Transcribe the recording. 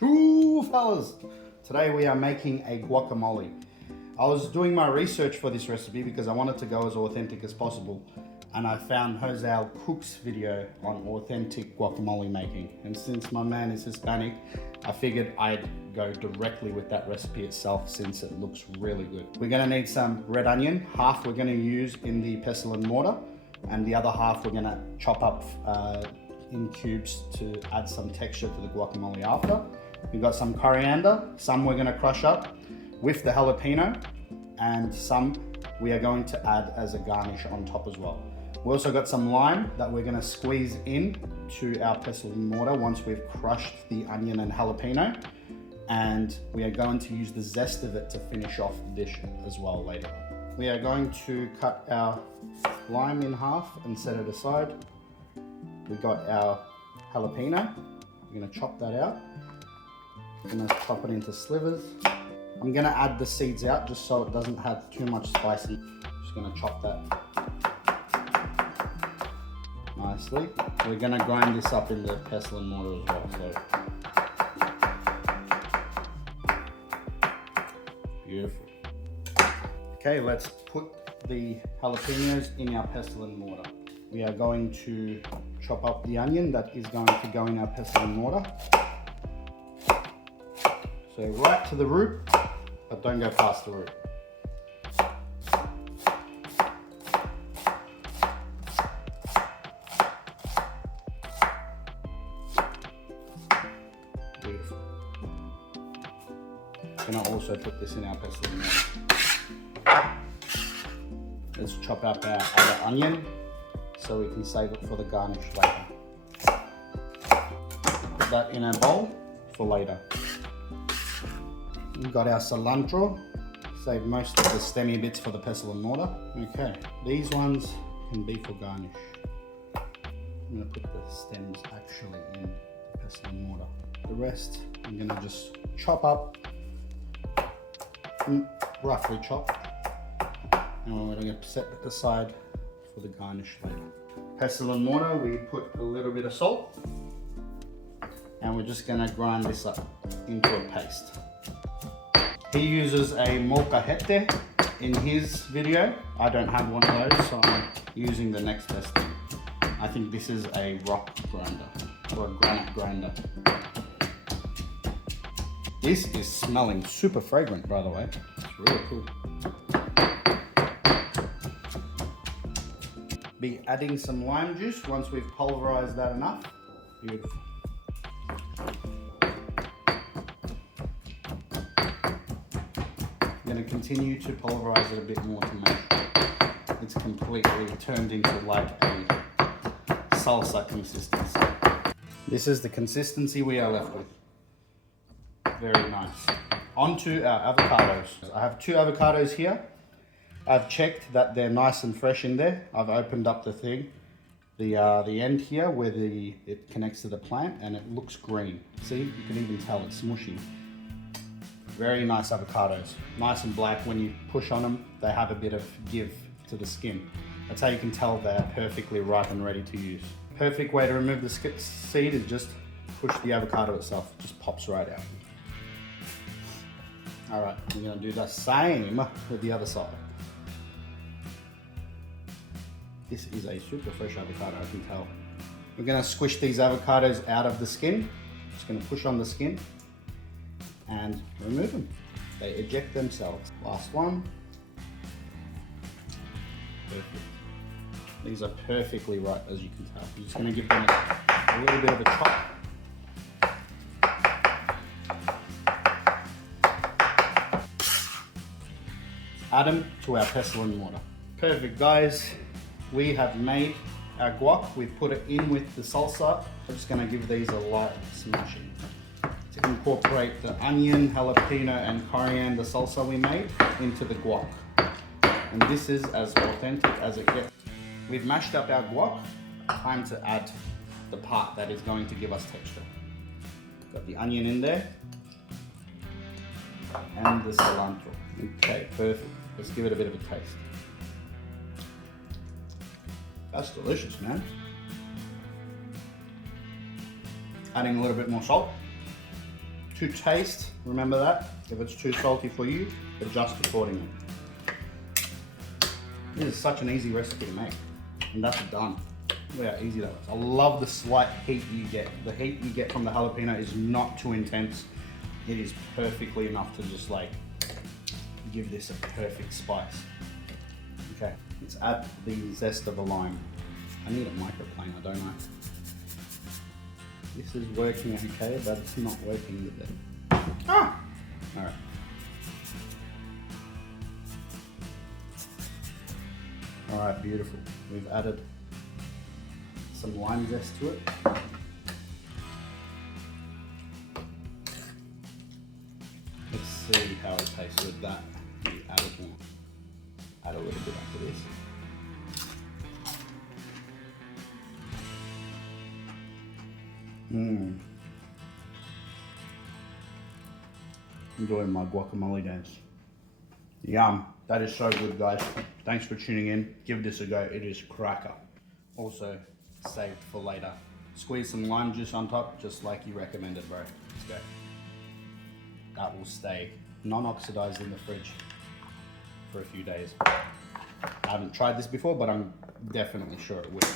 Two fellas. Today we are making a guacamole. I was doing my research for this recipe because I wanted to go as authentic as possible, and I found Jose Cook's video on authentic guacamole making. And since my man is Hispanic, I figured I'd go directly with that recipe itself since it looks really good. We're gonna need some red onion. Half we're gonna use in the pestle and mortar, and the other half we're gonna chop up in cubes to add some texture to the guacamole after. We've got some coriander, some we're gonna crush up with the jalapeno, and some we are going to add as a garnish on top as well. We also got some lime that we're gonna squeeze in to our pestle and mortar once we've crushed the onion and jalapeno, and we are going to use the zest of it to finish off the dish as well later. We are going to cut our lime in half and set it aside. We got our jalapeno, we're gonna chop that out. I'm gonna chop it into slivers. I'm gonna add the seeds out just so it doesn't have too much spicy. Just gonna chop that nicely. We're gonna grind this up in the pestle and mortar as well. So beautiful. Okay, let's put the jalapenos in our pestle and mortar. We are going to chop up the onion that is going to go in our pestle and mortar. So right to the root, but don't go past the root. Beautiful. I'm gonna also put this in our pestle and mortar. Let's chop up our other onion so we can save it for the garnish later. Put that in our bowl for later. We've got our cilantro. Save most of the stemmy bits for the pestle and mortar. Okay, these ones can be for garnish. I'm gonna put the stems actually in the pestle and mortar. The rest I'm gonna just chop up, roughly chop, and we're gonna set it aside for the garnish later. Pestle and mortar, we put a little bit of salt, and we're just gonna grind this up into a paste. He uses a molcajete in his video. I don't have one of those, so I'm using the next best thing. I think this is a rock grinder or a granite grinder. This is smelling super fragrant, by the way. It's really cool. Be adding some lime juice once we've pulverized that enough. Beautiful. I'm going to continue to pulverize it a bit more to make sure it's completely turned into like a salsa consistency. This is the consistency we are left with. Very nice. On to our avocados. I have 2 avocados here. I've checked that they're nice and fresh in there. I've opened up the thing, the end here where it connects to the plant, and it looks green. See, you can even tell it's smushy. Very nice avocados. Nice and black. When you push on them, they have a bit of give to the skin. That's how you can tell they're perfectly ripe and ready to use. Perfect way to remove the seed is just push the avocado itself. It just pops right out. All right, we're gonna do the same with the other side. This is a super fresh avocado, I can tell. We're gonna squish these avocados out of the skin. Just gonna push on the skin and remove them. They eject themselves. Last one. Perfect. These are perfectly ripe, as you can tell. I'm just gonna give them a little bit of a chop. Add them to our pestle and mortar. Perfect, guys. We have made our guac. We've put it in with the salsa. I'm just gonna give these a light smashing to incorporate the onion, jalapeno, and coriander salsa we made into the guac. And this is as authentic as it gets. We've mashed up our guac. Time to add the part that is going to give us texture. Got the onion in there and the cilantro. Okay, perfect. Let's give it a bit of a taste. That's delicious, man. Adding a little bit more salt. To taste, remember that. If it's too salty for you, adjust accordingly. This is such an easy recipe to make. And that's done. Look how easy that was. I love the slight heat you get. The heat you get from the jalapeno is not too intense. It is perfectly enough to just like give this a perfect spice. Okay, let's add the zest of a lime. I need a microplaner, don't I? This is working okay, but it's not working with it. Ah! Alright. Alright, beautiful. We've added some lime zest to it. Let's see how it tastes with that. We added more. Add a little bit after this. Enjoying my guacamole days. Yum. That is so good, guys. Thanks for tuning in. Give this a go. It is cracker. Also saved for later. Squeeze some lime juice on top, just like you recommended, bro. Let's go. That will stay non-oxidized in the fridge for a few days. I haven't tried this before, but I'm definitely sure it will.